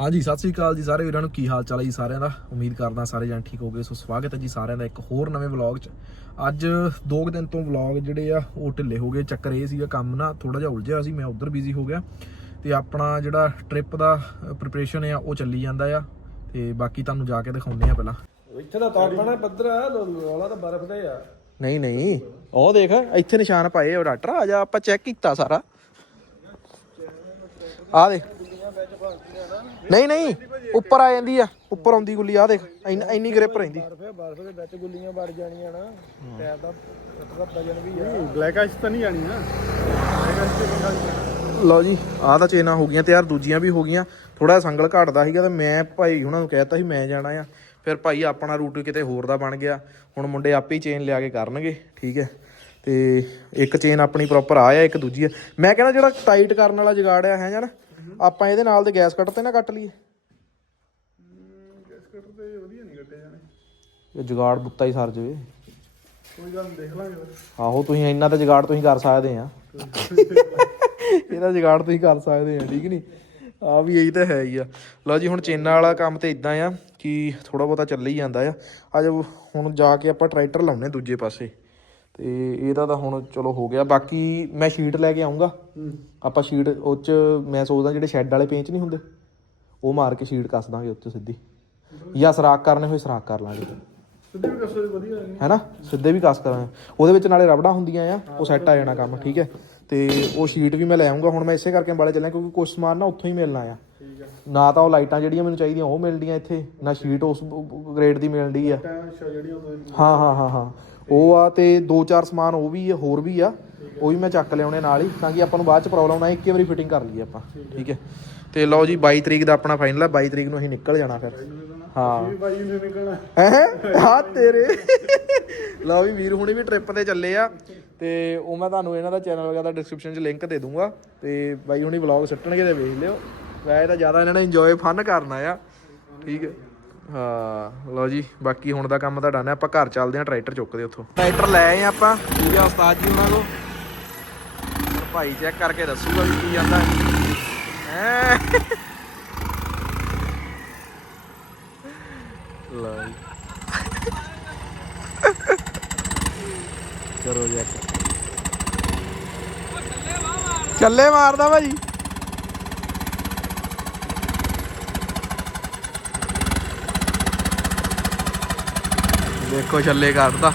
ਹਾਂਜੀ, ਸਤਿ ਸ੍ਰੀ ਅਕਾਲ ਜੀ ਸਾਰੇ ਵੀਰਾਂ ਨੂੰ। ਕੀ ਹਾਲ ਚਾਲ ਹੈ ਜੀ ਸਾਰਿਆਂ ਦਾ? ਉਮੀਦ ਕਰਦਾ ਸਾਰੇ ਜਣ ਠੀਕ ਹੋਗੇ, ਸੋ ਸਵਾਗਤ ਹੈ ਜੀ ਸਾਰਿਆਂ ਦਾ ਇੱਕ ਹੋਰ ਨਵੇਂ ਵਲੌਗ 'ਚ। ਅੱਜ ਦੋ ਕੁ ਦਿਨ ਤੋਂ ਵਲੌਗ ਜਿਹੜੇ ਆ, ਉਹ ਢਿੱਲੇ ਹੋ ਗਏ। ਚੱਕਰ ਇਹ ਸੀਗਾ ਕੰਮ ਨਾ ਥੋੜਾ ਜਿਹਾ ਉਲਝਿਆ ਸੀ, ਮੈਂ ਉਧਰ ਬਿਜ਼ੀ ਹੋ ਗਿਆ। ਤੇ ਆਪਣਾ ਜਿਹੜਾ ਟ੍ਰਿਪ ਦਾ ਪ੍ਰਿਪਰੇਸ਼ਨ ਆ, ਉਹ ਚੱਲੀ ਜਾਂਦਾ ਆ। ਤੇ ਬਾਕੀ ਤੁਹਾਨੂੰ ਜਾ ਕੇ ਦਿਖਾਉਂਦੇ ਆ ਪਹਿਲਾਂ। ਇੱਥੇ ਦਾ ਤਾਪਮਾਨ ਪੱਧਰ ਰੌਲਾ ਤਾਂ ਬਰਫ਼ ਦਾ ਆ। ਨਹੀਂ ਨਹੀਂ। ਉਹ ਦੇਖ ਇੱਥੇ ਨਿਸ਼ਾਨ ਪਾਏ ਆ ਡਾਕਟਰ ਆ ਜਾ ਆਪਾਂ ਚੈੱਕ ਕੀਤਾ ਸਾਰਾ। ਆ ਦੇ ਨਹੀਂ ਨਹੀਂ ਉੱਪਰ ਆ ਜਾਂਦੀ ਆ ਉੱਪਰ ਆਉਂਦੀ ਗੁੱਲੀ ਆ ਦੇਖ ਇੰਨ- ਗ੍ਰਿਪ ਰਹਿੰਦੀ। ਬਰਫ਼ ਬਰਫ਼ ਦੇ ਵਿੱਚ ਗੁੱਲੀਆਂ ਵੜ ਜਾਣੀਆਂ ਨਾ ਟਾਇਰ ਦਾ ਇੱਕ ਦਾ ਵਜਨ ਵੀ ਆ। ਬਲੈਕ ਆਈਸ ਤਾਂ ਨਹੀਂ ਜਾਣੀ ਨਾ। ਬਲੈਕ ਆਈਸ ਤੇ ਬੰਦਾ ਨਹੀਂ ਲਓ ਜੀ ਆਹ ਤਾਂ ਚੇਨਾਂ ਹੋ ਗਈਆਂ ਤੇ ਯਾਰ ਦੂਜੀਆਂ ਵੀ ਹੋ ਗਈਆਂ। ਥੋੜਾ ਸੰਗਲ ਘਟਦਾ ਸੀਗਾ ਤੇ ਮੈਂ ਭਾਈ ਉਹਨਾਂ ਨੂੰ ਕਹਿਤਾ ਸੀ ਮੈਂ ਜਾਣਾ ਆ। ਫਿਰ ਭਾਈ ਆਪਣਾ ਰੂਟ ਕਿਤੇ ਹੋਰ ਦਾ ਬਣ ਗਿਆ। ਹੁਣ ਮੁੰਡੇ ਆਪੇ ਹੀ ਚੇਨ ਲਿਆ ਕੇ ਕਰਨਗੇ ਠੀਕ ਹੈ। ਤੇ ਇੱਕ ਚੇਨ ਆਪਣੀ ਪ੍ਰੋਪਰ ਆ ਆ ਇੱਕ ਦੂਜੀ ਆ। ਮੈਂ ਕਹਿੰਦਾ ਜਿਹੜਾ ਟਾਈਟ ਕਰਨ ਵਾਲਾ ਜਗਾੜ ਆ ਹੈ ਯਾਰ ਆਪਾਂ ਇਹਦੇ ਨਾਲ ਦੇ ਗੈਸ ਕੱਟ ਤੇ ਨਾ ਕੱਟ ਲਈਏ। ਕੱਟ ਤੇ ਵਧੀਆ ਨਹੀਂ ਕੱਟੇ ਜਾਣੇ। ਇਹ ਜਗਾੜ ਬੁੱਤਾ ਹੀ ਸਰ ਜਵੇ। ਕੋਈ ਗੱਲ ਦੇਖ ਲਾਂਗੇ। ਆਹੋ ਤੁਸੀਂ ਇੰਨਾ ਤਾਂ ਜਗਾੜ ਤੁਸੀਂ ਕਰ ਸਕਦੇ ਆ। ਇਹਦਾ ਜਗਾੜ ਤੁਸੀਂ ਕਰ ਸਕਦੇ ਆ ਠੀਕ ਨਹੀਂ ਆ ਵੀ ਇਹੀ ਤਾਂ ਹੈ ਹੀ ਆ। ਲਓ ਜੀ ਹੁਣ ਚੇਨਾਂ ਵਾਲਾ ਕੰਮ ਤੇ ਇਦਾਂ ਆ। ਕਿ ਥੋੜਾ ਬਹੁਤਾ ਚੱਲ ਹੀ ਜਾਂਦਾ ਆ। ਅੱਜ ਹੁਣ ਜਾ ਕੇ ਆਪਾਂ ਟਰੈਕਟਰ ਲਾਉਣੇ ਦੂਜੇ ਪਾਸੇ। ਤੇ ਇਹਦਾ ਤਾਂ ਹੁਣ ਚਲੋ ਹੋ ਗਿਆ। ਬਾਕੀ ਮੈਂ ਸ਼ੀਟ ਲੈ ਕੇ ਆਉਂਗਾ ਆਪਾਂ ਸ਼ੀਟ ਉਹ ਚ ਮੈਂ ਸੋਚਦਾ ਜਿਹੜੇ ਸ਼ੈੱਡ ਵਾਲੇ ਪੇਂਚ ਨਹੀਂ ਹੁੰਦੇ ਉਹ ਮਾਰ ਕੇ ਸ਼ੀਟ ਕੱਸ ਦਾਂਗੇ ਉੱਤੇ ਸਿੱਧੀ। ਜਾਂ ਸਰਾਖ ਕਰਨੇ ਹੋਏ ਸਰਾਖ ਕਰ ਲਾਂਗੇ। ਸਿੱਧੀ ਵੀ ਕੱਸੋ ਵਧੀਆ ਹੈ ਹੈਨਾ? ਸਿੱਧੇ ਵੀ ਕਸ ਕਰਾਂਗੇ। ਉਹਦੇ ਵਿੱਚ ਨਾਲੇ ਰਬੜਾਂ ਹੁੰਦੀਆਂ ਆ ਉਹ ਸੈੱਟ ਆ ਜਾਣਾ ਕੰਮ ਠੀਕ ਹੈ? ਤੇ ਉਹ ਸ਼ੀਟ ਵੀ ਮੈਂ ਲੈ ਆਉਂਗਾ ਹੁਣ ਮੈਂ ਇਸੇ ਕਰਕੇ ਅੰਬਾਲੇ ਚੱਲਿਆ ਕਿਉਂਕਿ ਕੁਝ ਸਮਾਨ ਨਾ ਉੱਥੋਂ ਹੀ ਮਿਲਣਾ ਆ। ਠੀਕ ਆ। ਨਾ ਤਾਂ ਉਹ ਲਾਈਟਾਂ ਜਿਹੜੀਆਂ ਮੈਨੂੰ ਚਾਹੀਦੀਆਂ ਉਹ ਮਿਲਦੀਆਂ ਇੱਥੇ ਨਾ ਸ਼ੀਟ ਉਸ ਗ੍ਰੇਡ ਦੀ ਮਿਲਦੀ ਆ। ਹਾਂ ਹਾਂ ਹਾਂ ਹਾਂ। ਉਹ ਆ ਤੇ ਦੋ ਚਾਰ ਸਮਾਨ ਉਹ ਵੀ ਆ, ਹੋਰ ਵੀ ਆ। ਉਹ ਵੀ ਮੈਂ ਚੱਕ ਲਿਆਉਣੇ ਨਾਲ ਹੀ ਤਾਂ ਕਿ ਆਪਾਂ ਨੂੰ ਬਾਅਦ ਚ ਪ੍ਰੋਬਲਮ ਨਾ ਇੱਕੇ ਵਾਰੀ ਫਿਟਿੰਗ ਕਰ ਲਈਏ ਆਪਾਂ। ਠੀਕ ਹੈ। ਤੇ ਲਓ ਜੀ 22 ਤਰੀਕ ਦਾ ਆਪਣਾ ਫਾਈਨਲ ਆ 22 ਤਰੀਕ ਨੂੰ ਅਸੀਂ ਨਿਕਲ ਜਾਣਾ ਫਿਰ। ਹਾਂ। ਵੀ ਬਾਈ ਨੇ ਨਿਕਲਣਾ। ਹੈਂ? ਹਾਂ ਤੇਰੇ। ਲਓ ਵੀ ਵੀਰ ਹੁਣੀ ਵੀ ਟ੍ਰਿਪ ਤੇ ਚੱਲੇ ਆ। ਤੇ ਉਹ ਮੈਂ ਤੁਹਾਨੂੰ ਇਹਨਾਂ ਦਾ ਚੈਨਲ ਵਗੈਰਾ ਦਾ ਡਿਸਕ੍ਰਿਪਸ਼ਨ 'ਚ ਲਿੰਕ ਦੇ ਦੂੰਗਾ ਤੇ ਬਾਈ ਹੁਣੀ ਵਲੌਗ ਸੱਟਣਗੇ ਤੇ ਵੇਖ ਲਿਓ। ਵੈਸੇ ਤਾਂ ਜ਼ਿਆਦਾ ਇਹਨਾਂ ਨੇ ਇੰਜੋਏ ਫਨ ਕਰਨਾ ਆ। ਠੀਕ ਹੈ। ਹਾਂ, ਲਓ ਜੀ, ਬਾਕੀ ਹੁਣ ਦਾ ਕੰਮ ਤੁਹਾਡਾ ਨੇ, ਆਪਾਂ ਘਰ ਚੱਲਦੇ ਆ ਟਰੈਕਟਰ ਚੁੱਕਦੇ ਉੱਥੋਂ। ਟਰੈਕਟਰ ਲੈ ਆਏ ਆਪਾਂ। ਠੀਕ ਆ ਉਸਤਾਦ ਜੀ ਉਹਨਾਂ ਕੋ ਭਾਈ ਚੈੱਕ ਕਰਕੇ ਦੱਸੂਗਾ ਵੀ ਕੀ ਜਾਂਦਾ ਹੈ? ਲਓ ਜੀ। ਜੀ ਚੱਲੇ ਮਾਰਦਾ ਭਾਜੀ ਦੇਖੋ ਚੱਲੇ ਕਰਦਾ।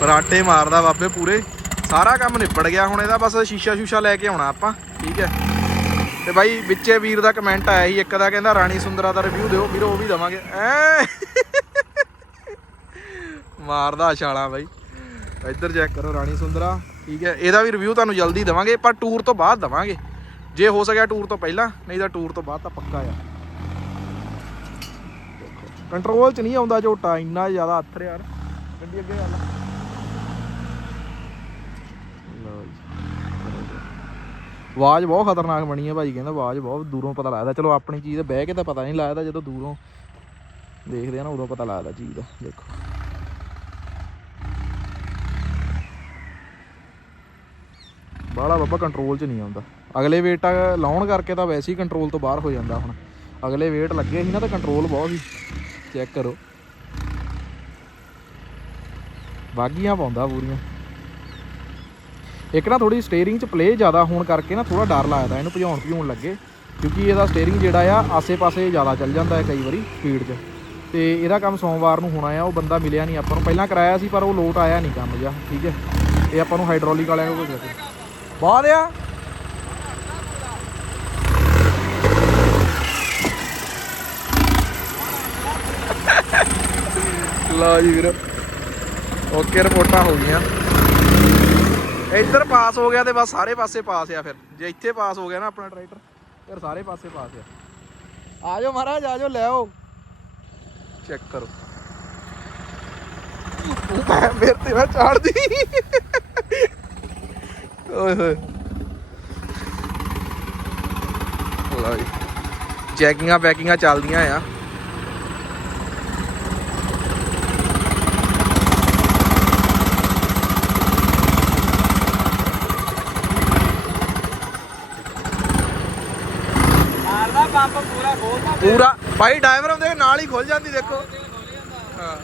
ਪਰਾਟੇ ਮਾਰਦਾ ਬਾਬੇ ਪੂਰੇ। ਸਾਰਾ ਕੰਮ ਨਿਬੜ ਗਿਆ ਹੁਣ, ਇਹਦਾ ਬਸ ਸ਼ੀਸ਼ਾ ਸ਼ੂਸ਼ਾ ਲੈ ਕੇ ਆਉਣਾ ਆਪਾਂ, ਠੀਕ ਹੈ। ਤੇ ਬਾਈ ਵਿੱਚੇ ਵੀਰ ਦਾ ਕਮੈਂਟ ਆਇਆ ਸੀ, ਇੱਕ ਦਾ ਕਹਿੰਦਾ, ਰਾਣੀ ਸੁੰਦਰਾ ਦਾ ਰਿਵਿਊ ਦਿਓ, ਵੀਰੋ ਉਹ ਵੀ ਦਵਾਂਗੇ। ਐ ਮਾਰਦਾ ਛਾਲਾ ਬਾਈ। ਇੱਧਰ ਚੈੱਕ ਕਰੋ, ਰਾਣੀ ਸੁੰਦਰਾ। ਠੀਕ ਹੈ, ਇਹਦਾ ਵੀ ਰਿਵਿਊ ਤੁਹਾਨੂੰ ਜਲਦੀ ਦਵਾਂਗੇ, ਪਰ ਟੂਰ ਤੋਂ ਬਾਅਦ ਦਵਾਂਗੇ। ਜੇ ਹੋ ਸਕਿਆ ਟੂਰ ਤੋਂ ਪਹਿਲਾਂ, ਨਹੀਂ ਤਾਂ ਟੂਰ ਤੋਂ ਬਾਅਦ ਤਾਂ ਪੱਕਾ ਆ। ਕੰਟਰੋਲ ਚ ਨਹੀਂ ਆਉਂਦਾ ਝੋਟਾ, ਇੰਨਾ ਜ਼ਿਆਦਾ ਅੱਥਰ ਯਾਰ। ਗੱਡੀ ਅੱਗੇ ਚੱਲ ਲਓ ਜੀ ਆਵਾਜ਼ ਬਹੁਤ ਖਤਰਨਾਕ ਬਣੀ ਹੈ ਭਾਜੀ ਕਹਿੰਦਾ ਆਵਾਜ਼ ਬਹੁਤ ਦੂਰੋਂ ਪਤਾ ਲੱਗਦਾ। ਚਲੋ ਆਪਣੀ ਚੀਜ਼ ਤੇ ਬਹਿ ਕੇ ਤਾਂ ਪਤਾ ਨਹੀਂ ਲੱਗਦਾ, ਜਦੋਂ ਦੂਰੋਂ ਦੇਖਦੇ ਆ ਨਾ, ਉਦੋਂ ਪਤਾ ਲੱਗਦਾ ਚੀਜ਼ ਦਾ। ਦੇਖੋ। ਬਾਹਲਾ ਬਾਬਾ ਕੰਟਰੋਲ 'ਚ ਨਹੀਂ ਆਉਂਦਾ। ਅਗਲੇ ਵੇਟ ਲਾਉਣ ਕਰਕੇ ਤਾਂ ਵੈਸੇ ਹੀ ਕੰਟਰੋਲ ਤੋਂ ਬਾਹਰ ਹੋ ਜਾਂਦਾ ਹੁਣ। ਅਗਲੇ ਵੇਟ ਲੱਗੇ ਸੀ ਨਾ ਤਾਂ ਕੰਟਰੋਲ ਬਹੁਤ ਸੀ। ਚੈੱਕ ਕਰੋ। ਬਾਗੀਆਂ ਪਾਉਂਦਾ ਪੂਰੀਆਂ। ਇੱਕ ਨਾ ਥੋੜੀ ਸਟੀਅਰਿੰਗ 'ਚ ਪਲੇ ਜ਼ਿਆਦਾ ਹੋਣ ਕਰਕੇ ਨਾ ਥੋੜਾ ਡਰ ਲੱਗਦਾ, ਇਹਨੂੰ ਭਜਾਉਣ ਭਜਾਉਣ ਲੱਗੇ। ਕਿਉਂਕਿ ਇਹਦਾ ਸਟੀਅਰਿੰਗ ਜਿਹੜਾ ਆ, ਆਸੇ-ਪਾਸੇ ਜ਼ਿਆਦਾ ਚੱਲ ਜਾਂਦਾ ਹੈ ਕਈ ਵਾਰੀ ਸਪੀਡ 'ਚ। ਤੇ ਇਹਦਾ ਕੰਮ ਸੋਮਵਾਰ ਨੂੰ ਹੋਣਾ ਆ, ਉਹ ਬੰਦਾ ਮਿਲਿਆ ਨਹੀਂ ਆਪਾਂ ਨੂੰ। ਪਹਿਲਾਂ ਕਰਾਇਆ ਸੀ, ਪਰ ਉਹ ਲੋਟ ਆਇਆ ਨਹੀਂ ਕੰਮ ਜਿਹਾ, ਠੀਕ ਹੈ? ਇਹ ਆਪਾਂ ਨੂੰ ਹਾਈਡ੍ਰੋਲਿਕ ਵਾਲਿਆਂ ਕੋਲ ਭੇਜਿਆ ਬਾਹਰ ਆ! ਲਓ ਜੀ ਵੀਰੋ ਓਕੇ ਰਿਪੋਰਟਾਂ ਹੋ ਗਈਆਂ। ਇੱਧਰ ਪਾਸ ਹੋ ਗਿਆ ਤੇ ਬਸ ਸਾਰੇ ਪਾਸੇ ਪਾਸ ਆ ਫਿਰ ਜੇ ਇੱਥੇ ਪਾਸ ਹੋ ਗਿਆ ਨਾ ਆਪਣਾ ਟਰੈਕਟਰ ਫਿਰ ਸਾਰੇ ਪਾਸੇ ਪਾਸ ਆ ਆ ਜਾਓ ਮਹਾਰਾਜ ਆ ਜਾਓ ਲੈ ਆਓ ਚੈੱਕ ਕਰੋ ਮੈਂ ਮੇਰੇ ਤੇ ਮੈਂ ਚਾੜਦੀ ਓਏ ਹੋਏ ਲਓ ਜੀ ਚੈਕਿੰਗਾਂ ਪੈਕਿੰਗਾਂ ਚੱਲਦੀਆਂ ਆ ਮਾਰਦਾ ਪੰਪ ਪੂਰਾ ਖੋਲਦਾ ਪੂਰਾ। ਭਾਈ ਡਰਾਈਵਰ ਹੁੰਦੇ ਨਾਲ ਹੀ ਖੁੱਲ ਜਾਂਦੀ ਦੇਖੋ। ਹਾਂ।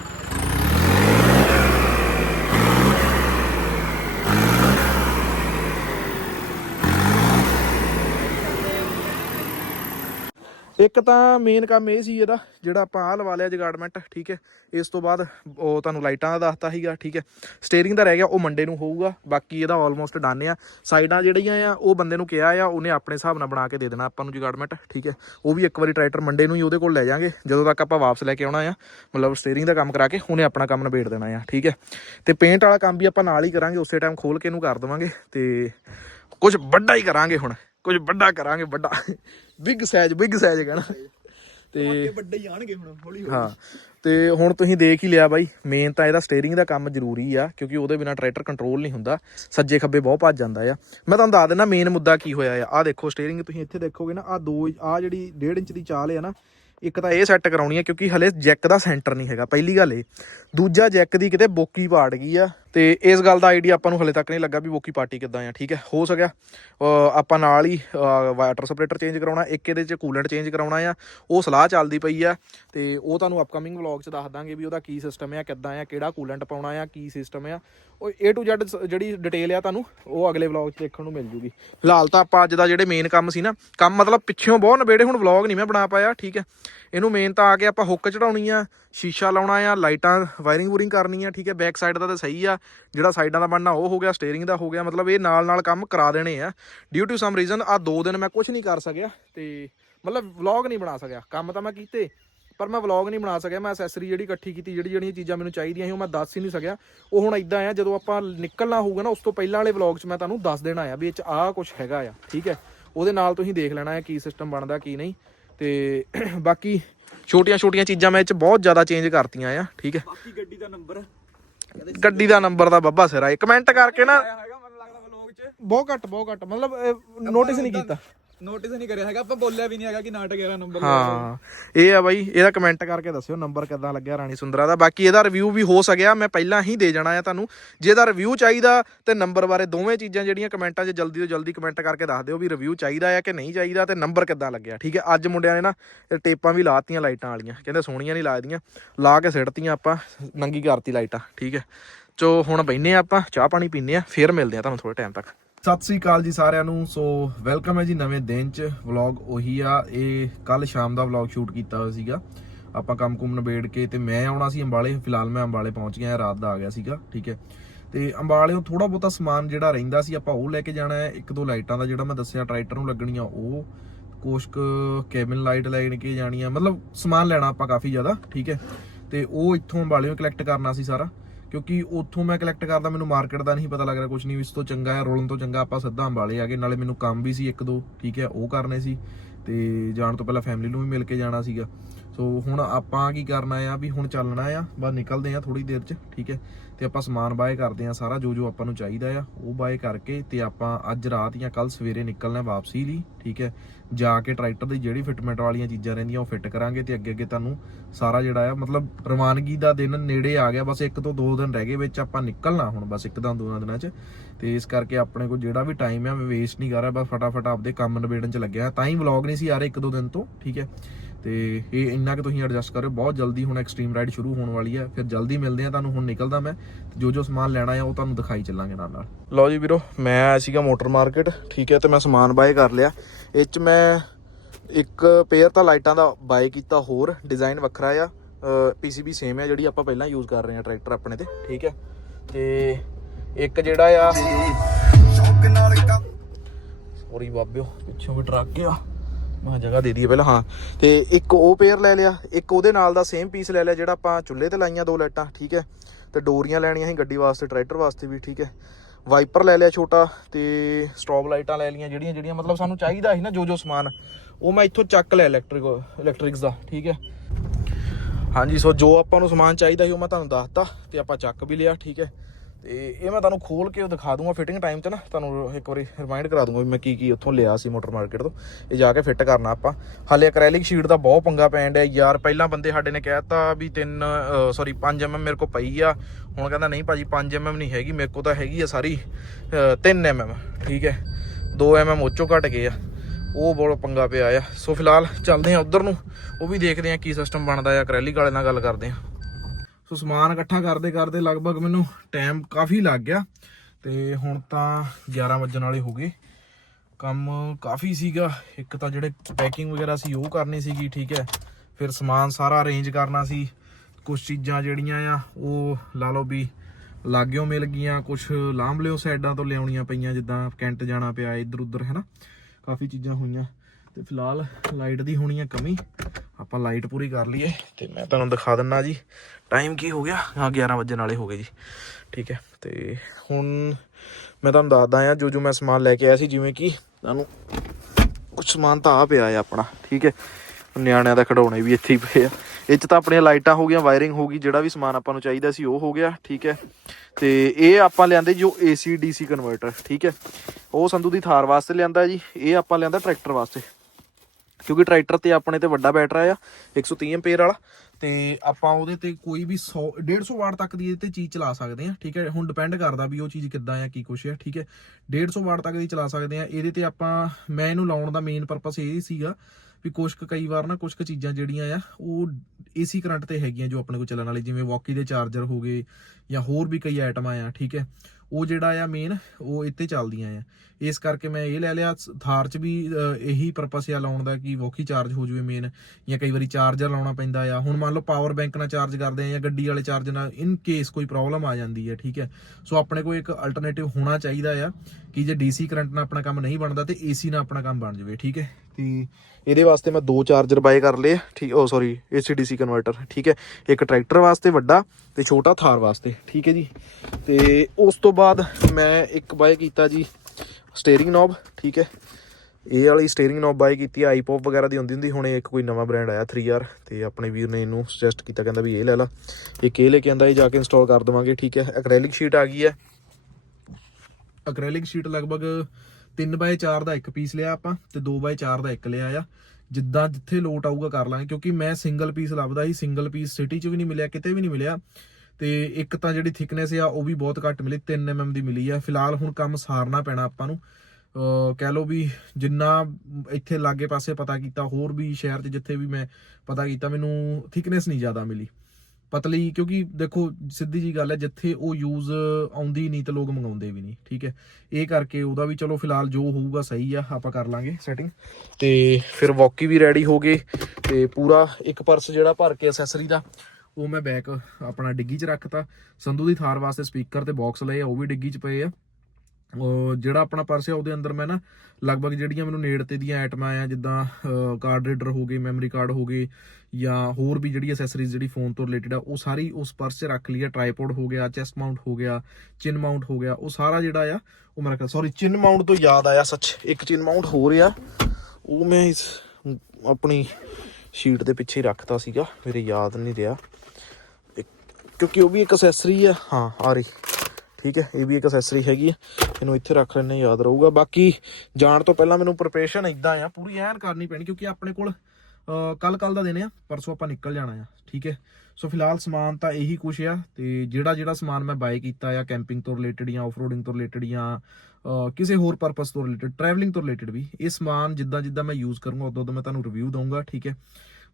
ਇੱਕ ਤਾਂ ਮੇਨ ਕੰਮ ਇਹ ਸੀ ਇਹਦਾ, ਜਿਹੜਾ ਆਪਾਂ ਆਹ ਲਵਾ ਲਿਆ ਜਗਾਰਡਮੈਂਟ ਠੀਕ ਹੈ? ਇਸ ਤੋਂ ਬਾਅਦ ਉਹ ਤੁਹਾਨੂੰ ਲਾਈਟਾਂ ਦਾ ਦੱਸਤਾ ਸੀਗਾ, ਠੀਕ ਹੈ? ਸਟੀਅਰਿੰਗ ਦਾ ਰਹਿ ਗਿਆ, ਉਹ ਮੰਡੇ ਨੂੰ ਹੋਊਗਾ, ਬਾਕੀ ਇਹਦਾ ਆਲਮੋਸਟ ਡਨ ਆ। ਸਾਈਡਾਂ ਜਿਹੜੀਆਂ ਆ, ਉਹ ਬੰਦੇ ਨੂੰ ਕਿਹਾ ਆ, ਉਹਨੇ ਆਪਣੇ ਹਿਸਾਬ ਨਾਲ ਬਣਾ ਕੇ ਦੇ ਦੇਣਾ ਆਪਾਂ ਨੂੰ ਜਗਾਰਡਮੈਂਟ ਠੀਕ ਹੈ? ਉਹ ਵੀ ਇੱਕ ਵਾਰੀ ਟਰੈਕਟਰ ਮੰਡੇ ਨੂੰ ਹੀ ਉਹਦੇ ਕੋਲ ਲੈ ਜਾਾਂਗੇ, ਜਦੋਂ ਤੱਕ ਆਪਾਂ ਵਾਪਸ ਲੈ ਕੇ ਆਉਣਾ ਆ। ਮਤਲਬ ਸਟੀਅਰਿੰਗ ਦਾ ਕੰਮ ਕਰਾ ਕੇ ਉਹਨੇ ਆਪਣਾ ਕੰਮ ਨਿਬੇੜ ਦੇਣਾ ਆ, ਠੀਕ ਹੈ? ਤੇ ਪੇਂਟ ਵਾਲਾ ਕੰਮ ਵੀ ਆਪਾਂ ਨਾਲ ਹੀ ਕਰਾਂਗੇ, ਉਸੇ ਟਾਈਮ ਖੋਲ ਕੇ ਇਹਨੂੰ ਕਰ ਦੇਵਾਂਗੇ, ਤੇ ਕੁਝ ਵੱਡਾ ਹੀ ਕਰਾਂਗੇ ਹੁਣ। ਕੁਝ ਵੱਡਾ ਕਰਾਂਗੇ ਵੱਡਾ। ਬਿਗ ਸਾਈਜ਼ ਬਿਗ ਸਾਈਜ਼ ਕਹਿਣਾ। ਤੇ ਵੱਡੇ ਹੀ ਆਣਗੇ ਹੁਣ ਹੌਲੀ ਹਾਂ ਤੇ ਹੁਣ ਤੁਸੀਂ ਦੇਖ ਹੀ ਲਿਆ ਬਾਈ ਮੇਨ ਤਾਂ ਇਹਦਾ ਸਟੀਅਰਿੰਗ ਦਾ ਕੰਮ ਜ਼ਰੂਰੀ ਆ ਕਿਉਂਕਿ ਉਹਦੇ ਬਿਨਾ ਟਰੈਕਟਰ ਕੰਟਰੋਲ ਨਹੀਂ ਹੁੰਦਾ ਸੱਜੇ ਖੱਬੇ ਬਹੁਤ ਭੱਜ ਜਾਂਦਾ ਆ। ਮੈਂ ਤੁਹਾਨੂੰ ਦੱਸ ਦਿੰਦਾ ਮੇਨ ਮੁੱਦਾ ਕੀ ਹੋਇਆ ਆ। ਆਹ ਦੇਖੋ ਸਟੀਅਰਿੰਗ ਤੁਸੀਂ ਇੱਥੇ ਦੇਖੋਗੇ ਨਾ ਆ ਦੋ ਆ ਜਿਹੜੀ 1.5 ਇੰਚ ਦੀ ਚਾਲ ਹੈ ਨਾ ਇੱਕ ਤਾਂ ਇਹ ਸੈੱਟ ਕਰਾਉਣੀ ਆ ਕਿਉਂਕਿ ਹਲੇ ਜੈਕ ਦਾ ਸੈਂਟਰ ਨਹੀਂ ਹੈਗਾ ਪਹਿਲੀ ਗੱਲ ਇਹ। ਦੂਜਾ ਜੈਕ ਦੀ ਕਿਤੇ ਬੋਕੀ ਪਾੜ ਗਈ ਆ ਤੇ ਇਸ ਗੱਲ ਦਾ ਆਈਡੀਆ ਆਪਾਂ ਨੂੰ ਹਲੇ ਤੱਕ ਨਹੀਂ ਲੱਗਾ ਵੀ ਬੋਕੀ ਪਾਰਟੀ ਕਿੱਦਾਂ ਆ, ਠੀਕ ਹੈ? ਹੋ ਸਕਿਆ। ਆਪਾਂ ਨਾਲ ਹੀ ਵਾਟਰ ਸਪਰੇਟਰ ਚੇਂਜ ਕਰਾਉਣਾ, ਇੱਕ ਇਹਦੇ ਚ ਕੂਲੈਂਟ ਚੇਂਜ ਕਰਾਉਣਾ ਆ। ਉਹ ਸਲਾਹ ਚੱਲਦੀ ਪਈ ਆ ਤੇ ਉਹ ਤੁਹਾਨੂੰ ਅਪਕਮਿੰਗ ਵਲੌਗ ਚ ਦੱਸ ਦਾਂਗੇ ਵੀ ਉਹਦਾ ਕੀ ਸਿਸਟਮ ਆ, ਕਿੱਦਾਂ ਆ, ਕਿਹੜਾ ਕੂਲੈਂਟ ਪਾਉਣਾ ਆ, ਕੀ ਸਿਸਟਮ ਆ। ਉਹ A to Z ਜਿਹੜੀ ਡਿਟੇਲ ਆ ਤੁਹਾਨੂੰ, ਉਹ ਅਗਲੇ ਵਲੌਗ 'ਚ ਦੇਖਣ ਨੂੰ ਮਿਲ ਜੂਗੀ। ਫਿਲਹਾਲ ਤਾਂ ਆਪਾਂ ਅੱਜ ਦਾ ਜਿਹੜੇ ਮੇਨ ਕੰਮ ਸੀ ਨਾ, ਕੰਮ ਮਤਲਬ ਪਿੱਛੋਂ ਬਹੁਤ ਨਵੇੜੇ ਹੁਣ ਵਲੌਗ ਨਹੀਂ ਮੈਂ ਬਣਾ ਪਾਇਆ, ਠੀਕ ਹੈ? ਇਹਨੂੰ ਮੇਨ ਤਾਂ ਆ ਕੇ ਆਪਾਂ ਹੁੱਕ ਚੜਾਉਣੀ ਆ ਸ਼ੀਸ਼ਾ ਲਾਉਣਾ ਆ, ਲਾਈਟਾਂ, ਵਾਇਰਿੰਗ ਵੂਰਿੰਗ ਕਰਨੀ ਆ, ਠੀਕ ਹੈ ਬੈਕ ਸਾਈਡ ਦਾ ਤਾਂ ਸਹੀ ਆ, ਜਿਹੜਾ ਸਾਈਡਾਂ ਦਾ ਬਣਨਾ ਉਹ ਹੋ ਗਿਆ ਸਟੀਅਰਿੰਗ ਦਾ ਹੋ ਗਿਆ, ਮਤਲਬ ਇਹ ਨਾਲ ਨਾਲ ਕੰਮ ਕਰਾ ਦੇਣੇ ਆ। ਡਿਊ ਟੂ ਸਮ ਰੀਜ਼ਨ ਆ ਦੋ ਦਿਨ ਮੈਂ ਕੁਝ ਨਹੀਂ ਕਰ ਸਕਿਆ ਤੇ ਮਤਲਬ ਵਲੌਗ ਨਹੀਂ ਬਣਾ ਸਕਿਆ। ਕੰਮ ਤਾਂ ਮੈਂ ਕੀਤੇ, ਪਰ ਮੈਂ ਵਲੌਗ ਨਹੀਂ ਬਣਾ ਸਕਿਆ, ਮੈਂ ਐਸੈਸਰੀ ਜਿਹੜੀ ਇਕੱਠੀ ਕੀਤੀ, ਜਿਹੜੀ ਜਿਹੜੀਆਂ ਚੀਜ਼ਾਂ ਮੈਨੂੰ ਚਾਹੀਦੀਆਂ ਸੀ, ਉਹ ਮੈਂ ਦੱਸ ਹੀ ਨਹੀਂ ਸਕਿਆ। ਉਹ ਹੁਣ ਇਦਾਂ ਆ, ਜਦੋਂ ਆਪਾਂ ਨਿਕਲਣਾ ਹੋਊਗਾ ਨਾ, ਉਸ ਤੋਂ ਪਹਿਲਾਂ ਵਾਲੇ ਵਲੌਗ 'ਚ ਮੈਂ ਤੁਹਾਨੂੰ ਦੱਸ ਦੇਣਾ ਆ ਵੀ ਇਹ 'ਚ ਆਹ ਕੁਝ ਹੈਗਾ ਆ, ਠੀਕ ਹੈ। ਉਹਦੇ ਨਾਲ ਤੁਸੀਂ ਦੇਖ ਲੈਣਾ ਹੈ ਕੀ ਸਿਸਟਮ ਬਣਦਾ, ਕੀ ਨਹੀਂ। ਤੇ ਬਾਕੀ ਛੋਟੀਆਂ ਛੋਟੀਆਂ ਚੀਜ਼ਾਂ ਮੈਂ ਇਹ 'ਚ ਬਹੁਤ ਜ਼ਿਆਦਾ ਚੇਂਜ ਕਰਤੀਆਂ ਆ ਠੀਕ ਹੈ। ਬਾਕੀ ਗੱਡੀ ਦਾ ਨੰਬਰ? ਗੱਡੀ ਦਾ ਨੰਬਰ ਦਾ ਬੱਬਾ ਸਿਰਾ ਕਮੈਂਟ ਕਰਕੇ ਨਾ ਹੈਗਾ ਮੈਨੂੰ ਲੱਗਦਾ ਵਲੋਗ 'ਚ। ਬਹੁਤ ਘੱਟ ਬਹੁਤ ਘੱਟ ਮਤਲਬ ਨੋਟਿਸ ਨਹੀਂ ਕੀਤਾ। ਨੋਟਿਸ ਨਹੀਂ ਕਰਿਆ ਹੈਗਾ, ਆਪਾਂ ਬੋਲਿਆ ਵੀ ਨਹੀਂ ਹੈਗਾ ਕਿ ਨਾਟਕ ਇਹਦਾ ਨੰਬਰ ਹਾਂ। ਇਹ ਆ ਬਾਈ, ਇਹਦਾ ਕਮੈਂਟ ਕਰਕੇ ਦੱਸਿਓ ਨੰਬਰ ਕਿੱਦਾਂ ਲੱਗਿਆ ਰਾਣੀ ਸੁੰਦਰਾ ਦਾ। ਬਾਕੀ ਇਹਦਾ ਰਿਵਿਊ ਵੀ ਹੋ ਸਕਿਆ, ਮੈਂ ਪਹਿਲਾਂ ਹੀ ਦੇ ਜਾਣਾ ਆ ਤੁਹਾਨੂੰ। ਜੇ ਇਹਦਾ ਰਿਵਿਊ ਚਾਹੀਦਾ ਤੇ ਨੰਬਰ ਬਾਰੇ ਦੋਵੇਂ ਚੀਜ਼ਾਂ ਜਿਹੜੀਆਂ ਕਮੈਂਟਾਂ 'ਚ ਜਲਦੀ ਤੋਂ ਜਲਦੀ ਕਮੈਂਟ ਕਰਕੇ ਦੱਸ ਦਿਓ ਵੀ ਰਿਵਿਊ ਚਾਹੀਦਾ ਆ ਕਿ ਨਹੀਂ ਚਾਹੀਦਾ ਤੇ ਨੰਬਰ ਕਿੱਦਾਂ ਲੱਗਿਆ, ਠੀਕ ਹੈ? ਅੱਜ ਮੁੰਡਿਆਂ ਨੇ ਨਾ ਟੇਪਾਂ ਵੀ ਲਾਤੀਆਂ ਲਾਈਟਾਂ ਵਾਲੀਆਂ, ਕਹਿੰਦੇ ਸੋਹਣੀਆਂ ਨਹੀਂ ਲੱਗਦੀਆਂ। ਲਾ ਕੇ ਸਿੱਟਤੀਆਂ ਆਪਾਂ, ਨੰਗੀ ਕਰਤੀ ਲਾਈਟਾਂ, ਠੀਕ ਹੈ? ਚੋ ਹੁਣ ਬੈਨੇ ਆਪਾਂ, ਚਾਹ ਪਾਣੀ ਪੀਨੇ ਆ, ਫੇਰ ਮਿਲਦੇ ਆ ਤੁਹਾਨੂੰ ਥੋੜੇ ਟਾਈਮ ਤੱਕ। ਸਤਿ ਸ੍ਰੀ ਅਕਾਲ ਜੀ ਸਾਰਿਆਂ ਨੂੰ। ਸੋ ਵੈਲਕਮ ਹੈ ਜੀ ਨਵੇਂ ਦਿਨ ਚ। ਵਲੌਗ ਉਹੀ ਆ, ਇਹ ਕੱਲ ਸ਼ਾਮ ਦਾ ਵਲੌਗ ਸ਼ੂਟ ਕੀਤਾ ਹੋਇਆ ਸੀਗਾ। ਆਪਾਂ ਕੰਮ ਕੁਮ ਨਿਬੇੜ ਕੇ ਤੇ ਮੈਂ ਆਉਣਾ ਸੀ ਅੰਬਾਲੇ। ਫਿਲਹਾਲ ਮੈਂ ਅੰਬਾਲੇ ਪਹੁੰਚ ਗਿਆ, ਰਾਤ ਦਾ ਆ ਗਿਆ ਸੀਗਾ, ਠੀਕ ਹੈ। ਤੇ ਅੰਬਾਲਿਓਂ ਥੋੜਾ ਬਹੁਤਾ ਸਮਾਨ ਜਿਹੜਾ ਰਹਿੰਦਾ ਸੀ, ਆਪਾਂ ਉਹ ਲੈ ਕੇ ਜਾਣਾ ਹੈ। ਇੱਕ ਦੋ ਲਾਈਟਾਂ ਦਾ ਜਿਹੜਾ ਮੈਂ ਦੱਸਿਆ, ਟਰੈਕਟਰ ਨੂੰ ਲੱਗਣੀਆਂ, ਉਹ ਕੋਸ਼ਕ ਕੁ ਕੈਬਿਨ ਲਾਈਟ ਲੈ ਕੇ ਜਾਣੀਆਂ। ਮਤਲਬ ਸਮਾਨ ਲੈਣਾ ਆਪਾਂ ਕਾਫੀ ਜ਼ਿਆਦਾ, ਠੀਕ ਹੈ। ਤੇ ਉਹ ਇੱਥੋਂ ਅੰਬਾਲਿਓਂ ਕਲੈਕਟ ਕਰਨਾ ਸੀ ਸਾਰਾ। ਕਿਉਂਕਿ ਉੱਥੋਂ ਮੈਂ ਕਲੈਕਟ ਕਰਦਾ, ਮੈਨੂੰ ਮਾਰਕੀਟ ਦਾ ਨਹੀਂ ਪਤਾ ਲੱਗ ਰਿਹਾ ਕੁਝ ਨਹੀਂ, ਇਸ ਤੋਂ ਚੰਗਾ ਹੈ, ਰੋਲਣ ਤੋਂ ਚੰਗਾ ਆਪਾਂ ਸਿੱਧਾ ਅੰਬਾਲੇ ਆ ਗਏ, ਨਾਲੇ ਮੈਨੂੰ ਕੰਮ ਵੀ ਸੀ ਇੱਕ ਦੋ, ਠੀਕ ਹੈ, ਉਹ ਕਰਨੇ ਸੀ। ਤੇ ਜਾਣ ਤੋਂ ਪਹਿਲਾਂ ਫੈਮਿਲੀ ਨੂੰ ਵੀ ਮਿਲ ਕੇ ਜਾਣਾ ਸੀਗਾ। ਸੋ ਹੁਣ ਆਪਾਂ ਕੀ ਕਰਨਾ ਆ ਵੀ ਹੁਣ ਚੱਲਣਾ ਆ ਬਸ ਨਿਕਲਦੇ ਆ ਥੋੜੀ ਦੇਰ ਚ, ਠੀਕ ਹੈ? ਤੇ ਆਪਾਂ ਸਮਾਨ ਬਾਏ ਕਰਦੇ ਆ ਸਾਰਾ ਜੋ ਜੋ ਆਪਾਂ ਨੂੰ ਚਾਹੀਦਾ ਆ, ਉਹ ਬਾਏ ਕਰਕੇ ਤੇ ਆਪਾਂ ਅੱਜ ਰਾਤ ਜਾਂ ਕੱਲ ਸਵੇਰੇ ਨਿਕਲਣਾ ਵਾਪਸੀ ਲਈ, ਠੀਕ ਹੈ? ਜਾ ਕੇ ਟਰੈਕਟਰ ਦੀ ਜਿਹੜੀ ਫਿਟਮੈਂਟ ਵਾਲੀਆਂ ਚੀਜ਼ਾਂ ਰਹਿੰਦੀਆਂ, ਉਹ ਫਿੱਟ ਕਰਾਂਗੇ ਤੇ ਅੱਗੇ ਅੱਗੇ ਤੁਹਾਨੂੰ ਸਾਰਾ ਜਿਹੜਾ ਆ, ਮਤਲਬ ਰਵਾਨਗੀ ਦਾ ਦਿਨ ਨੇੜੇ ਆ ਗਿਆ, ਬਸ ਇੱਕ ਤੋਂ ਦੋ ਦਿਨ ਰਹਿ ਗਏ ਵਿੱਚ ਆਪਾਂ ਨਿਕਲਣਾ ਹੁਣ, ਬਸ ਇੱਕ ਤਾਂ ਦੋ ਦਿਨਾਂ 'ਚ। ਤੇ ਇਸ ਕਰਕੇ ਆਪਣੇ ਕੋਲ ਜਿਹੜਾ ਵੀ ਟਾਈਮ ਆ, ਮੈਂ ਵੇਸਟ ਨਹੀਂ ਕਰ ਰਿਹਾ, ਬਸ ਫਟਾਫਟ ਆਪਦੇ ਕੰਮ ਨਿਬੇੜਨ 'ਚ ਲੱਗਿਆ। ਤਾਂ ਹੀ ਵਲੌਗ ਨਹੀਂ ਸੀ ਆ ਰਿਹਾ ਇੱਕ ਦੋ ਦਿਨ ਤੋਂ, ਠੀਕ ਹੈ? ਤੇ ਇਹ ਇੰਨਾ ਕਿ ਤੁਸੀਂ ਐਡਜਸਟ ਕਰਿਓ ਬਹੁਤ ਜਲਦੀ ਹੁਣ ਐਕਸਟ੍ਰੀਮ ਰਾਈਡ ਸ਼ੁਰੂ ਹੋਣ ਵਾਲੀ ਹੈ। ਫਿਰ ਜਲਦੀ ਮਿਲਦੇ ਆ ਤੁਹਾਨੂੰ ਹੁਣ ਨਿਕਲਦਾ ਮੈਂ। ਤੇ ਜੋ ਜੋ ਸਮਾਨ ਲੈਣਾ ਆ, ਉਹ ਤੁਹਾਨੂੰ ਦਿਖਾਈ ਚੱਲਾਂਗੇ ਨਾਲ ਨਾਲ। ਲਓ ਜੀ ਵੀਰੋ, ਮੈਂ ਆਇਆ ਸੀਗਾ ਮੋਟਰ ਮਾਰਕੀਟ, ਠੀਕ ਹੈ? ਤੇ ਮੈਂ ਸਮਾਨ ਬਾਏ ਕਰ ਲਿਆ। ਇਹ ਚ ਮੈਂ ਇੱਕ ਪੇਅਰ ਤਾਂ ਲਾਈਟਾਂ ਦਾ ਬਾਏ ਕੀਤਾ, ਹੋਰ ਡਿਜ਼ਾਈਨ ਵੱਖਰਾ ਆ। ਪੀਸੀਬੀ ਸੇਮ ਹੈ ਜਿਹੜੀ ਆਪਾਂ ਪਹਿਲਾਂ ਯੂਜ਼ ਕਰ ਰਹੇ ਹਾਂ ਟਰੈਕਟਰ ਆਪਣੇ ਤੇ, ਠੀਕ ਹੈ? ਤੇ ਇੱਕ ਜਿਹੜਾ ਆ। ਸੌਰੀ ਬਾਬਿਓ, ਪਿੱਛੋਂ ਵੀ ਟਰੱਕ ਆ। ਮੈਂ ਜਗ੍ਹਾ ਦੇ ਦਈਏ ਪਹਿਲਾਂ, ਹਾਂ। ਤੇ ਇੱਕ ਉਹ ਪੇਅਰ ਲੈ ਲਿਆ, ਇੱਕ ਉਹਦੇ ਨਾਲ ਦਾ ਸੇਮ ਪੀਸ ਲੈ ਲਿਆ, ਜਿਹੜਾ ਆਪਾਂ ਚੁੱਲ੍ਹੇ ਤੇ ਲਾਈਆਂ ਦੋ ਲਾਈਟਾਂ, ਠੀਕ ਹੈ? ਤੇ ਡੋਰੀਆਂ ਲੈਣੀਆਂ ਸੀ ਗੱਡੀ ਵਾਸਤੇ ਟਰੈਕਟਰ ਵਾਸਤੇ ਵੀ, ਠੀਕ ਹੈ? ਵਾਈਪਰ ਲੈ ਲਿਆ ਛੋਟਾ, ਤੇ ਸਟਾਪ ਲਾਈਟਾਂ ਲੈ ਲਈਆਂ ਜਿਹੜੀਆਂ ਜਿਹੜੀਆਂ ਮਤਲਬ ਸਾਨੂੰ ਚਾਹੀਦਾ ਸੀ ਨਾ ਜੋ ਜੋ ਸਮਾਨ, ਉਹ ਮੈਂ ਇੱਥੋਂ ਚੱਕ ਲਿਆ ਇਲੈਕਟ੍ਰਿਕ ਇਲੈਕਟ੍ਰਿਕਸ ਦਾ, ਠੀਕ ਹੈ? ਹਾਂਜੀ, ਸੋ ਜੋ ਆਪਾਂ ਨੂੰ ਸਮਾਨ ਚਾਹੀਦਾ ਸੀ ਉਹ ਮੈਂ ਤੁਹਾਨੂੰ ਦੱਸਤਾ, ਤੇ ਆਪਾਂ ਚੱਕ ਵੀ ਲਿਆ, ਠੀਕ ਹੈ? ਤੇ ਇਹ ਮੈਂ ਤੁਹਾਨੂੰ ਖੋਲ ਕੇ ਉਹ ਦਿਖਾ ਦੂੰਗਾ ਫਿਟਿੰਗ ਟਾਈਮ ਤੇ ਨਾ, ਤੁਹਾਨੂੰ ਇੱਕ ਵਾਰੀ ਰਿਮਾਈਂਡ ਕਰਾ ਦੂੰਗਾ ਵੀ ਮੈਂ ਕੀ ਕੀ ਉੱਥੋਂ ਲਿਆ ਸੀ ਮੋਟਰ ਮਾਰਕੀਟ ਤੋਂ। ਇਹ ਜਾ ਕੇ ਫਿੱਟ ਕਰਨਾ ਆਪਾਂ। ਹਾਲੇ ਐਕ੍ਰੈਲਿਕ ਸ਼ੀਟ ਦਾ ਬਹੁਤ ਪੰਗਾ ਪੈਣ ਡਿਆ ਯਾਰ, ਪਹਿਲਾਂ ਬੰਦੇ ਸਾਡੇ ਨੇ ਕਹਿਤਾ ਵੀ 3 ਸੌਰੀ 5 mm ਮੇਰੇ ਕੋਲ ਪਈ ਆ। ਹੁਣ ਕਹਿੰਦਾ, ਨਹੀਂ ਭਾਜੀ 5 mm ਨਹੀਂ ਹੈਗੀ, ਮੇਰੇ ਕੋਲ ਤਾਂ ਹੈਗੀ ਆ ਸਾਰੀ 3 mm ਠੀਕ ਹੈ? 2 mm ਉਹ ਚੋਂ ਘਟ ਗਏ ਆ। ਉਹ ਬਹੁਤ ਪੰਗਾ ਪਿਆ ਆ। ਸੋ ਫਿਲਹਾਲ ਚੱਲਦੇ ਆ ਉਧਰ ਨੂੰ। ਉਹ ਵੀ ਦੇਖਦੇ ਆ ਕੀ ਸਿਸਟਮ ਬਣਦਾ ਆ ਐਕ੍ਰੈਲਿਕ ਵਾਲੇ ਨਾਲ ਗੱਲ ਕਰਦੇ ਆ ਸੋ ਸਮਾਨ ਇਕੱਠਾ ਕਰਦੇ ਕਰਦੇ ਲਗਭਗ ਮੈਨੂੰ ਟਾਈਮ ਕਾਫੀ ਲੱਗ ਗਿਆ ਤੇ ਹੁਣ ਤਾਂ 11 ਵਜਣ ਵਾਲੇ ਹੋ ਗਏ। ਕੰਮ ਕਾਫੀ ਸੀਗਾ। ਇੱਕ ਤਾਂ ਜਿਹੜੇ ਪੈਕਿੰਗ ਵਗੈਰਾ ਸੀ ਉਹ ਕਰਨੀ ਸੀਗੀ, ਠੀਕ ਹੈ। ਫਿਰ ਸਮਾਨ ਸਾਰਾ ਅਰੇਂਜ ਕਰਨਾ ਸੀ। ਕੁਝ ਚੀਜ਼ਾਂ ਜਿਹੜੀਆਂ ਆ, ਉਹ ਲਾ ਲਓ ਵੀ ਲਾਗਿਓ ਮਿਲ ਗਈਆਂ। ਕੁਝ ਲਾਂਭਲਿਓ ਸਾਈਡਾਂ ਤੋਂ ਲਿਆਉਣੀਆਂ ਪਈਆਂ, ਜਿੱਦਾਂ ਕੈਂਟ ਜਾਣਾ ਪਿਆ ਇੱਧਰ ਉੱਧਰ ਹੈ ਨਾ? ਕਾਫੀ ਚੀਜ਼ਾਂ ਹੋਈਆਂ। ਤੇ ਫਿਲਹਾਲ ਲਾਈਟ ਦੀ ਹੋਣੀ ਹੈ ਕਮੀ। ਆਪਾਂ ਲਾਈਟ ਪੂਰੀ ਕਰ ਲਈਏ। ਤੇ ਮੈਂ ਤੁਹਾਨੂੰ ਦਿਖਾ ਦਿੰਨਾ ਜੀ ਟਾਈਮ ਕੀ ਹੋ ਗਿਆ? ਹਾਂ 11 ਵਜੇ ਨਾਲੇ ਹੋ ਗਏ ਜੀ। ਠੀਕ ਹੈ, ਤੇ ਹੁਣ ਮੈਂ ਤੁਹਾਨੂੰ ਦੱਸਦਾ ਆ ਜੋ ਜੋ ਮੈਂ ਸਮਾਨ ਲੈ ਕੇ ਆਇਆ ਸੀ, ਜਿਵੇਂ ਕਿ ਤੁਹਾਨੂੰ ਕੁਝ ਸਮਾਨ ਤਾਂ ਆ ਪਿਆ ਆ ਆਪਣਾ, ਠੀਕ ਹੈ। ਨਿਆਣਿਆਂ ਦਾ ਖਿਡੌਣੇ ਵੀ ਇੱਥੇ ਹੀ ਪਏ ਆ। ਇਹ ਚ ਤਾਂ ਆਪਣੀਆਂ ਲਾਈਟਾਂ ਹੋ ਗਈਆਂ ਵਾਇਰਿੰਗ ਹੋ ਗਈ, ਜਿਹੜਾ ਵੀ ਸਮਾਨ ਆਪਾਂ ਨੂੰ ਚਾਹੀਦਾ ਸੀ ਉਹ ਹੋ ਗਿਆ, ਠੀਕ ਹੈ। ਤੇ ਇਹ ਆਪਾਂ ਲਿਆਂਦੇ ਜੋ AC DC ਕਨਵਰਟਰ ਠੀਕ ਹੈ। ਉਹ ਸੰਧੂ ਦੀ ਥਾਰ ਵਾਸਤੇ ਲਿਆਂਦਾ ਜੀ, ਇਹ ਆਪਾਂ ਲਿਆਂਦਾ ਟਰੈਕਟਰ ਵਾਸਤੇ। ਕਿਉਂਕਿ ਟਰੈਕਟਰ ਤੇ ਆਪਣੇ ਤੇ ਵੱਡਾ ਬੈਟਰਾ ਆ 130 ਐਂਪੀਅਰ ਵਾਲਾ, ਤੇ ਆਪਾਂ ਉਹਦੇ ਤੇ ਕੋਈ ਵੀ 100 150 ਵਾਟ ਤੱਕ ਦੀ ਇਹਦੇ ਤੇ ਚੀਜ਼ ਚਲਾ ਸਕਦੇ ਆ ਠੀਕ ਹੈ? ਹੁਣ ਡਿਪੈਂਡ ਕਰਦਾ ਵੀ ਉਹ ਚੀਜ਼ ਕਿੱਦਾਂ ਆ, ਕੀ ਕੁਛ ਆ, ਠੀਕ ਹੈ? 150 ਵਾਟ ਤੱਕ ਦੀ ਚਲਾ ਸਕਦੇ ਆ ਇਹਦੇ ਤੇ ਆਪਾਂ, ਮੈਂ ਇਹਨੂੰ ਲਾਉਣ ਦਾ ਮੇਨ ਪਰਪਸ ਇਹ ਸੀਗਾ ਵੀ ਕੁਛ ਕੁ ਕਈ ਵਾਰ ਨਾ ਕੁਛ ਕੁ ਚੀਜ਼ਾਂ ਜਿਹੜੀਆਂ ਆ, ਉਹ ਏਸੀ ਕਰੰਟ ਤੇ ਹੈਗੀਆਂ ਜੋ ਆਪਣੇ ਕੋਲ ਚੱਲਣ ਵਾਲੀ, ਜਿਵੇਂ ਵਾਕੀ ਦੇ ਚਾਰਜਰ ਹੋ ਗਏ ਜਾਂ ਹੋਰ ਵੀ ਕਈ ਆਈਟਮਾਂ ਆ, ਠੀਕ ਹੈ? ਉਹ ਜਿਹੜਾ ਆ ਮੇਨ ਉਹ ਇੱਥੇ ਚੱਲਦੀਆਂ ਆ। ਇਸ ਕਰਕੇ ਮੈਂ ਇਹ ਲੈ ਲਿਆ, ਥਾਰ 'ਚ ਵੀ ਇਹੀ ਪਰਪਸ ਆ ਲਾਉਣ ਦਾ ਕਿ ਵੋਕੀ ਚਾਰਜ ਹੋ ਜੂਵੇ ਮੇਨ ਜਾਂ ਕਈ ਵਾਰੀ ਚਾਰਜਰ ਲਾਉਣਾ ਪੈਂਦਾ ਆ। ਹੁਣ ਮੰਨ ਲਓ ਪਾਵਰ ਬੈਂਕ ਨਾਲ ਚਾਰਜ ਕਰਦੇ ਆ ਜਾਂ ਗੱਡੀ ਵਾਲੇ ਚਾਰਜ ਨਾਲ ਇਨ ਕੇਸ ਕੋਈ ਪ੍ਰੋਬਲਮ ਆ ਜਾਂਦੀ ਹੈ ਠੀਕ ਹੈ ਸੋ ਆਪਣੇ ਕੋਲ ਇੱਕ ਅਲਟਰਨੇਟਿਵ ਹੋਣਾ ਚਾਹੀਦਾ ਆ ਕਿ ਜੇ ਡੀਸੀ ਕਰੰਟ ਨਾਲ ਆਪਣਾ ਕੰਮ ਨਹੀਂ ਬਣਦਾ ਤੇ ਏਸੀ ਨਾਲ ਆਪਣਾ ਕੰਮ ਬਣ ਜਾਵੇ, ਠੀਕ ਹੈ ਤੇ ਇਹਦੇ ਵਾਸਤੇ ਮੈਂ ਦੋ ਚਾਰਜਰ ਬਾਏ ਕਰ ਲਏ। ਠੀਕ, ਉਹ ਸੌਰੀ ਏਸੀ ਕਨਵਰਟਰ ਠੀਕ ਹੈ। ਇੱਕ ਟਰੈਕਟਰ ਵਾਸਤੇ ਵੱਡਾ ਤੇ ਛੋਟਾ ਥਾਰ ਵਾਸਤੇ, ਠੀਕ ਹੈ ਜੀ। ਤੇ ਉਸ ਤੋਂ ਬਾਅਦ ਮੈਂ ਇੱਕ ਬਾਏ ਕੀਤਾ ਜੀ ਸਟੀਅਰਿੰਗ ਨੌਬ ਠੀਕ ਹੈ। ਇਹ ਵਾਲੀ ਸਟੀਅਰਿੰਗ ਨੌਬ ਬਾਏ ਕੀਤੀ ਆ ਆਈਪੌਪ ਵਗੈਰਾ ਦੀ ਹੁੰਦੀ ਹੁੰਦੀ, ਹੁਣ ਇੱਕ ਕੋਈ ਨਵਾਂ ਬ੍ਰਾਂਡ ਆਇਆ 3R ਤੇ ਆਪਣੇ ਵੀਰ ਨੇ ਇਹਨੂੰ ਸੁਜੈਸਟ ਕੀਤਾ, ਕਹਿੰਦਾ ਵੀ ਇਹ ਲੈ ਲਾ। ਇੱਕ ਇਹ ਲੈ ਕੇ ਆਂਦਾ, ਇਹ ਜਾ ਕੇ ਇੰਸਟਾਲ ਕਰ ਦਵਾਂਗੇ, ਠੀਕ ਹੈ। ਐਕ੍ਰੈਲਿਕ ਸ਼ੀਟ ਆ ਗਈ ਹੈ। ਐਕ੍ਰੈਲਿਕ ਸ਼ੀਟ ਲਗਭਗ 3x4 ਦਾ ਇੱਕ ਪੀਸ ਲਿਆ ਆਪਾਂ ਤੇ 2x4 ਦਾ ਇੱਕ ਲਿਆ ਆ। ਜਿੱਦਾਂ ਜਿੱਥੇ ਲੋਟ ਆਊਗਾ ਕਰ ਲਾਂਗੇ, ਕਿਉਂਕਿ ਮੈਂ ਸਿੰਗਲ ਪੀਸ ਲੱਭਦਾ ਸੀ ਸਿੰਗਲ ਪੀਸ ਸਿਟੀ 'ਚ ਵੀ ਨਹੀਂ ਮਿਲਿਆ, ਕਿਤੇ ਵੀ ਨਹੀਂ ਮਿਲਿਆ। ਤੇ ਇੱਕ ਤਾਂ ਜਿਹੜੀ ਥਿਕਨੈਸ ਆ, ਉਹ ਵੀ ਬਹੁਤ ਘੱਟ ਮਿਲੀ 3 mm ਦੀ ਮਿਲੀ ਆ। ਫਿਲਹਾਲ ਹੁਣ ਕੰਮ ਸਾਰਨਾ ਪੈਣਾ ਆਪਾਂ ਨੂੰ। ਕਹਿ ਲਓ ਵੀ ਜਿੰਨਾ ਇੱਥੇ ਲਾਗੇ ਪਾਸੇ ਪਤਾ ਕੀਤਾ, ਹੋਰ ਵੀ ਸ਼ਹਿਰ 'ਚ ਜਿੱਥੇ ਵੀ ਮੈਂ ਪਤਾ ਕੀਤਾ, ਮੈਨੂੰ ਥਿਕਨੈਸ ਨਹੀਂ ਜ਼ਿਆਦਾ ਮਿਲੀ। ਪਤਲੀ, ਕਿਉਂਕਿ ਦੇਖੋ, ਸਿੱਧੀ ਜੀ ਗੱਲ ਹੈ, ਜਿੱਥੇ ਉਹ ਯੂਜ਼ ਆਉਂਦੀ ਨਹੀਂ ਤੇ ਲੋਕ ਮੰਗਾਉਂਦੇ ਵੀ ਨਹੀਂ, ਠੀਕ ਹੈ? ਇਹ ਕਰਕੇ ਉਹਦਾ ਵੀ ਚਲੋ ਫਿਲਹਾਲ ਜੋ ਹੋਊਗਾ ਸਹੀ ਆ, ਆਪਾਂ ਕਰ ਲਾਂਗੇ ਸੈਟਿੰਗ ਤੇ ਫਿਰ ਵੌਕੀ ਵੀ ਰੈਡੀ ਹੋ ਗਏ, ਤੇ ਪੂਰਾ ਇੱਕ ਪਰਸ ਜਿਹੜਾ ਭਰ ਕੇ ਐਕਸੈਸਰੀ ਦਾ, ਉਹ ਮੈਂ ਬੈਕ ਆਪਣਾ ਡਿੱਗੀ 'ਚ ਰੱਖਤਾ। ਸੰਧੂ ਦੀ ਥਾਰ ਵਾਸਤੇ ਸਪੀਕਰ ਤੇ ਬਾਕਸ ਲਏ ਆ, ਉਹ ਵੀ ਡਿੱਗੀ 'ਚ ਪਏ ਆ। ਜਿਹੜਾ ਆਪਣਾ ਪਰਸ ਹੈ ਉਹਦੇ ਅੰਦਰ ਮੈਂ ਨਾ ਲਗਭਗ ਜਿਹੜੀਆਂ ਮੈਨੂੰ ਨੇੜਤੇ ਦੀਆਂ ਆਈਟਮਾਂ ਆ, ਜਿੱਦਾਂ ਕਾਰਡ ਰੀਡਰ ਹੋ ਗਏ ਮੈਮਰੀ ਕਾਰਡ ਹੋ ਗਏ, ਜਾਂ ਹੋਰ ਵੀ ਜਿਹੜੀ ਐਕਸੈਸਰੀਜ਼ ਜਿਹੜੀ ਫੋਨ ਤੋਂ ਰਿਲੇਟਡ ਆ, ਉਹ ਸਾਰੀ ਉਸ ਪਰਸ 'ਚ ਰੱਖ ਲਈ ਆ। ਟ੍ਰਾਈਪੋਡ ਹੋ ਗਿਆ ਚੈਸਟ ਮਾਊਂਟ ਹੋ ਗਿਆ ਚਿਨ ਮਾਊਂਟ ਹੋ ਗਿਆ, ਉਹ ਸਾਰਾ ਜਿਹੜਾ ਆ, ਉਹ ਮੇਰਾ ਖਿਆਲ ਸੌਰੀ ਚਿਨ ਮਾਊਂਟ ਤੋਂ ਯਾਦ ਆਇਆ, ਸੱਚ। ਇੱਕ ਚਿਨ ਮਾਊਂਟ ਹੋ ਰਿਹਾ ਉਹ ਮੈਂ ਇਸ, ਆਪਣੀ ਸ਼ੀਟ ਦੇ ਪਿੱਛੇ ਹੀ ਰੱਖਤਾ ਸੀਗਾ, ਮੇਰੇ ਯਾਦ ਨਹੀਂ ਰਿਹਾ। ਇੱਕ- ਕਿਉਂਕਿ ਉਹ ਵੀ ਇੱਕ ਐਕਸੈਸਰੀ ਆ। ਹਾਂ, ਆ ਰਹੀ। ਠੀਕ ਹੈ, ਇਹ ਵੀ ਇੱਕ ਅਸੈਸਰੀ ਹੈਗੀ ਆ ਇਹਨੂੰ ਇੱਥੇ ਰੱਖ ਲੈਣੇ ਯਾਦ ਰਹੂਗਾ। ਬਾਕੀ ਜਾਣ ਤੋਂ ਪਹਿਲਾਂ ਮੈਨੂੰ ਪ੍ਰੀਪਰੇਸ਼ਨ ਇਦਾਂ ਆ, ਪੂਰੀ ਐਨ ਕਰਨੀ ਪੈਣੀ ਕਿਉਂਕਿ ਆਪਣੇ ਕੋਲ ਕੱਲ ਕੱਲ ਦਾ ਦਿਨ ਆ, ਪਰਸੋਂ ਆਪਾਂ ਨਿਕਲ ਜਾਣਾ ਆ, ਠੀਕ ਹੈ। ਸੋ ਫਿਲਹਾਲ ਸਮਾਨ ਤਾਂ ਇਹੀ ਕੁਛ ਆ ਤੇ ਜਿਹੜਾ ਜਿਹੜਾ ਸਮਾਨ ਮੈਂ ਬਾਏ ਕੀਤਾ ਆ ਕੈਂਪਿੰਗ ਤੋਂ ਰਿਲੇਟਡ ਜਾਂ ਆਫਰੋਡਿੰਗ ਤੋਂ ਰਿਲੇਟਡ ਜਾਂ ਕਿਸੇ ਹੋਰ ਪਰਪਸ ਤੋਂ ਰਿਲੇਟਡ ਟਰੈਵਲਿੰਗ ਤੋਂ ਰਿਲੇਟਡ ਵੀ, ਇਹ ਸਮਾਨ ਜਿੱਦਾਂ ਜਿੱਦਾਂ ਮੈਂ ਯੂਜ਼ ਕਰੂੰਗਾ ਉਦੋਂ ਉਦੋਂ ਮੈਂ ਤੁਹਾਨੂੰ ਰਿਵਿਊ ਦਊਂਗਾ, ਠੀਕ ਹੈ।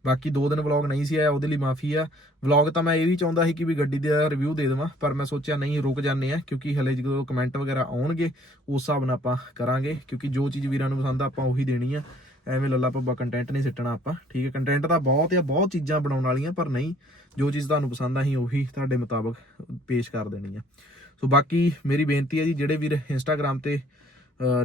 ਬਾਕੀ ਦੋ ਦਿਨ ਵਲੌਗ ਨਹੀਂ ਸੀ ਆਇਆ, ਉਹਦੇ ਲਈ ਮਾਫੀ ਆ। ਵਲੌਗ ਤਾਂ ਮੈਂ ਇਹ ਵੀ ਚਾਹੁੰਦਾ ਸੀ ਕਿ ਵੀ ਗੱਡੀ ਦਾ ਰਿਵਿਊ ਦੇ ਦੇਵਾਂ, ਪਰ ਮੈਂ ਸੋਚਿਆ ਨਹੀਂ, ਰੁਕ ਜਾਂਦੇ ਆ, ਕਿਉਂਕਿ ਹਲੇ ਜਦੋਂ ਕਮੈਂਟ ਵਗੈਰਾ ਆਉਣਗੇ, ਉਸ ਹਿਸਾਬ ਨਾਲ ਆਪਾਂ ਕਰਾਂਗੇ, ਕਿਉਂਕਿ ਜੋ ਚੀਜ਼ ਵੀਰਾਂ ਨੂੰ ਪਸੰਦ ਆ, ਆਪਾਂ ਉਹੀ ਦੇਣੀ ਆ। ਐਵੇਂ ਲੱਲਾ ਪੱਬਾ ਕੰਟੈਂਟ ਨਹੀਂ ਸਿੱਟਣਾ ਆਪਾਂ, ਠੀਕ ਹੈ ਕੰਟੈਂਟ ਤਾਂ ਬਹੁਤ ਆ, ਬਹੁਤ ਚੀਜ਼ਾਂ ਬਣਾਉਣ ਵਾਲੀਆਂ, ਪਰ ਨਹੀਂ, ਜੋ ਚੀਜ਼ ਤੁਹਾਨੂੰ ਪਸੰਦ ਆ, ਅਸੀਂ ਉਹੀ ਤੁਹਾਡੇ ਮੁਤਾਬਕ ਪੇਸ਼ ਕਰ ਦੇਣੀ ਆ। ਸੋ ਬਾਕੀ ਮੇਰੀ ਬੇਨਤੀ ਹੈ ਜੀ, ਜਿਹੜੇ ਵੀਰ ਇੰਸਟਾਗ੍ਰam ਤੇ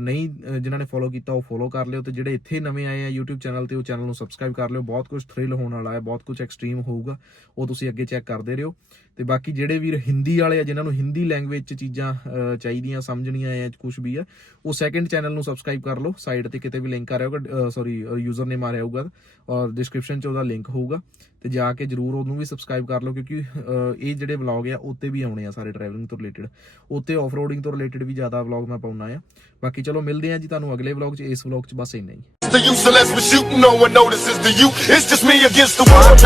ਨਹੀਂ ਜਿਨ੍ਹਾਂ ਨੇ ਫੋਲੋ ਕੀਤਾ, ਉਹ ਫੋਲੋ ਕਰ ਲਿਓ ਤੇ ਜਿਹੜੇ ਇੱਥੇ ਨਵੇਂ ਆਏ ਆ YouTube ਚੈਨਲ ਤੇ, ਉਹ ਚੈਨਲ ਨੂੰ ਸਬਸਕ੍ਰਾਈਬ ਕਰ ਲਿਓ। ਬਹੁਤ ਕੁਝ ਥ੍ਰਿਲ ਹੋਣ ਵਾਲਾ ਹੈ, ਬਹੁਤ ਕੁਝ ਐਕਸਟ੍ਰੀਮ ਹੋਊਗਾ। ਉਹ ਤੁਸੀਂ ਅੱਗੇ ਚੈੱਕ ਕਰਦੇ ਰਹੋ। ਤੇ ਬਾਕੀ ਜਿਹੜੇ ਵੀਰ ਹਿੰਦੀ ਵਾਲੇ ਆ, ਜਿਨ੍ਹਾਂ ਨੂੰ ਹਿੰਦੀ ਲੈਂਗੁਏਜ 'ਚ ਚੀਜ਼ਾਂ ਚਾਹੀਦੀਆਂ, ਸਮਝਣੀਆਂ ਆ ਕੁਝ ਵੀ ਆ, ਉਹ ਸੈਕੰਡ ਚੈਨਲ ਨੂੰ ਸਬਸਕ੍ਰਾਈਬ ਕਰ ਲਓ। ਸਾਈਡ ਤੇ ਕਿਤੇ ਵੀ ਲਿੰਕ ਆ ਰਿਹਾ ਹੋਊਗਾ ਸੌਰੀ ਯੂਜ਼ਰ ਨੇਮ ਆ ਰਿਹਾ ਹੋਊਗਾ, ਔਰ ਡਿਸਕ੍ਰਿਪਸ਼ਨ 'ਚ ਉਹਦਾ ਲਿੰਕ ਹੋਊਗਾ, ਤੇ ਜਾ ਕੇ ਜਰੂਰ ਉਹਨੂੰ ਵੀ ਸਬਸਕ੍ਰਾਈਬ ਕਰ ਲਓ, ਕਿਉਂਕਿ ਇਹ ਜਿਹੜੇ ਵਲੌਗ ਆ ਉੱਤੇ ਵੀ ਆਉਣੇ ਆ ਸਾਰੇ ਟਰੈਵਲਿੰਗ ਤੋਂ ਰਿਲੇਟਡ ਉੱਤੇ ਆਫਰੋਡਿੰਗ ਤੋਂ ਰਿਲੇਟਡ ਵੀ ਜ਼ਿਆਦਾ ਵਲੌਗ ਮੈਂ ਪਾਉਣਾ ਆ। ਬਾਕੀ ਚਲੋ ਮਿਲਦੇ ਆ ਜੀ ਤੁਹਾਨੂੰ ਅਗਲੇ ਵਲੌਗ 'ਚ, ਇਸ ਵਲੌਗ 'ਚ ਬਸ ਇੰਨਾ ਹੀ। the use unless we're shooting. No one notices the you. It's just me against the world.